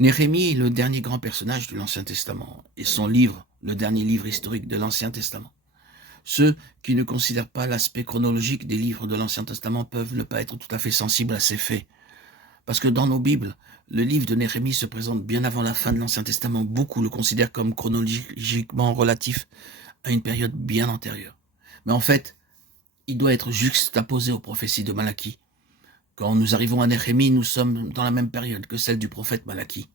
Néhémie est le dernier grand personnage de l'Ancien Testament et son livre, le dernier livre historique de l'Ancien Testament. Ceux qui ne considèrent pas l'aspect chronologique des livres de l'Ancien Testament peuvent ne pas être tout à fait sensibles à ces faits. Parce que dans nos Bibles, le livre de Néhémie se présente bien avant la fin de l'Ancien Testament. Beaucoup le considèrent comme chronologiquement relatif à une période bien antérieure. Mais en fait, il doit être juxtaposé aux prophéties de Malachie. Quand nous arrivons à Néhémie, nous sommes dans la même période que celle du prophète Malachie.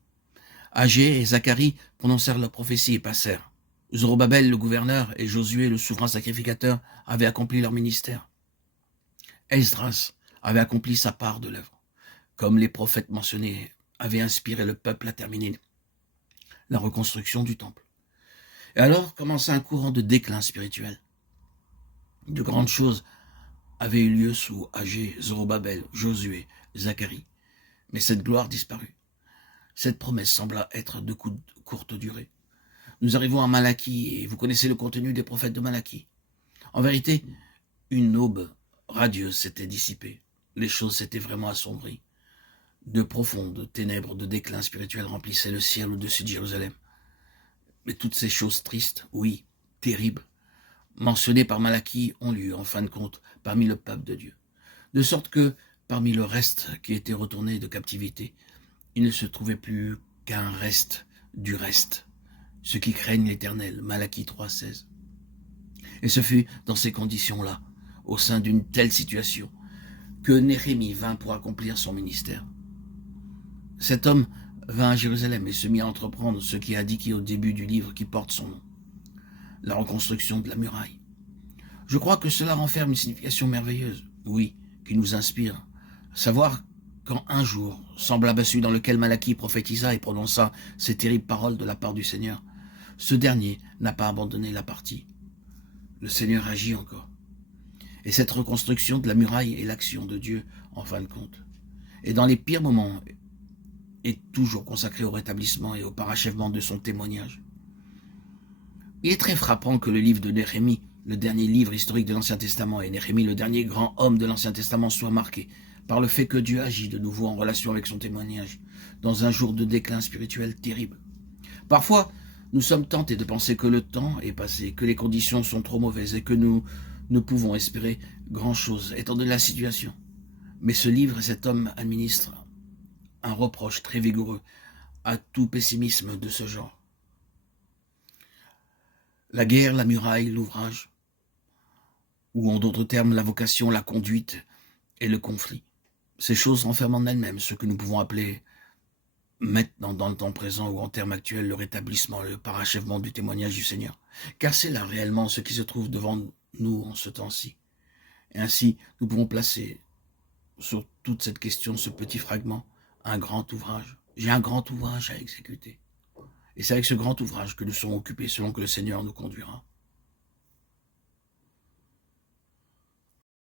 Agé et Zacharie prononcèrent leurs prophéties et passèrent. Zorobabel, le gouverneur, et Josué, le souverain sacrificateur, avaient accompli leur ministère. Esdras avait accompli sa part de l'œuvre. Comme les prophètes mentionnés avaient inspiré le peuple à terminer la reconstruction du temple. Et alors commença un courant de déclin spirituel. De grandes choses avaient eu lieu sous Agé, Zorobabel, Josué, Zacharie. Mais cette gloire disparut. Cette promesse sembla être de courte durée. Nous arrivons à Malachie, et vous connaissez le contenu des prophètes de Malachie. En vérité, une aube radieuse s'était dissipée. Les choses s'étaient vraiment assombries. De profondes ténèbres de déclin spirituel remplissaient le ciel au-dessus de Jérusalem. Mais toutes ces choses tristes, oui, terribles, mentionnées par Malachie ont lieu, en fin de compte, parmi le peuple de Dieu. De sorte que, parmi le reste qui était retourné de captivité, il ne se trouvait plus qu'un reste du reste, ceux qui craignent l'Éternel, Malachie 3,16. Et ce fut dans ces conditions-là, au sein d'une telle situation, que Néhémie vint pour accomplir son ministère. Cet homme vint à Jérusalem et se mit à entreprendre ce qui est indiqué au début du livre qui porte son nom, la reconstruction de la muraille. Je crois que cela renferme une signification merveilleuse, oui, qui nous inspire. Savoir quand un jour, semblable à celui dans lequel Malachie prophétisa et prononça ces terribles paroles de la part du Seigneur, ce dernier n'a pas abandonné la partie. Le Seigneur agit encore. Et cette reconstruction de la muraille est l'action de Dieu, en fin de compte. Et dans les pires moments, est toujours consacré au rétablissement et au parachèvement de son témoignage. Il est très frappant que le livre de Néhémie, le dernier livre historique de l'Ancien Testament, et Néhémie, le dernier grand homme de l'Ancien Testament, soit marqué par le fait que Dieu agit de nouveau en relation avec son témoignage, dans un jour de déclin spirituel terrible. Parfois, nous sommes tentés de penser que le temps est passé, que les conditions sont trop mauvaises et que nous ne pouvons espérer grand-chose étant donné la situation. Mais ce livre et cet homme administrent un reproche très vigoureux à tout pessimisme de ce genre. La guerre, la muraille, l'ouvrage, ou en d'autres termes la vocation, la conduite et le conflit. Ces choses renferment en elles-mêmes ce que nous pouvons appeler maintenant, dans le temps présent ou en termes actuels, le rétablissement, le parachèvement du témoignage du Seigneur. Car c'est là réellement ce qui se trouve devant nous en ce temps-ci. Et ainsi, nous pouvons placer sur toute cette question, ce petit fragment, un grand ouvrage. J'ai un grand ouvrage à exécuter. Et c'est avec ce grand ouvrage que nous serons occupés selon que le Seigneur nous conduira.